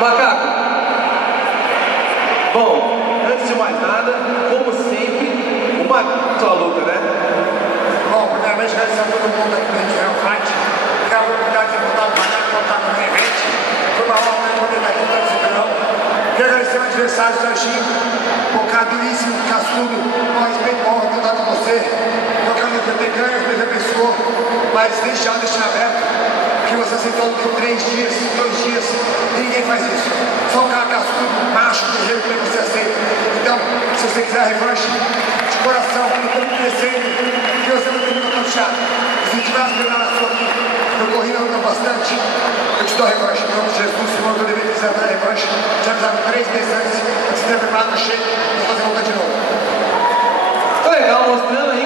Macaco. Bom, antes de mais nada, como sempre, uma só luta, né? Bom, primeiramente agradecer a todo mundo aqui do Real Fight. Quero a oportunidade de voltar no Macaco, voltar no main event. Foi uma honra poder estar aqui no Cinturão. Quero agradecer ao adversário, Serginho, um cara duríssimo, cascudo, com respeito à honra de estar com você. Eu quero que você ganhe, Deus abençoe, mas deixar aberto, que você aceitou por 3 dias, 2 dias, ninguém faz isso. Só um cara cascudo, macho, guerreiro, que você aceita. Então, se você quiser a revanche, de coração, eu estou me crescendo, que você não tem muito chato. Se tiver as melhores na sua vida, eu corri na luta bastante, eu te dou a revanche. Em nome de Jesus, se eu deveria quiser dar a revanche, já avisaram 3 meses antes, se der preparado no shape, vou fazer a luta de novo. Tá legal, mostrando aí,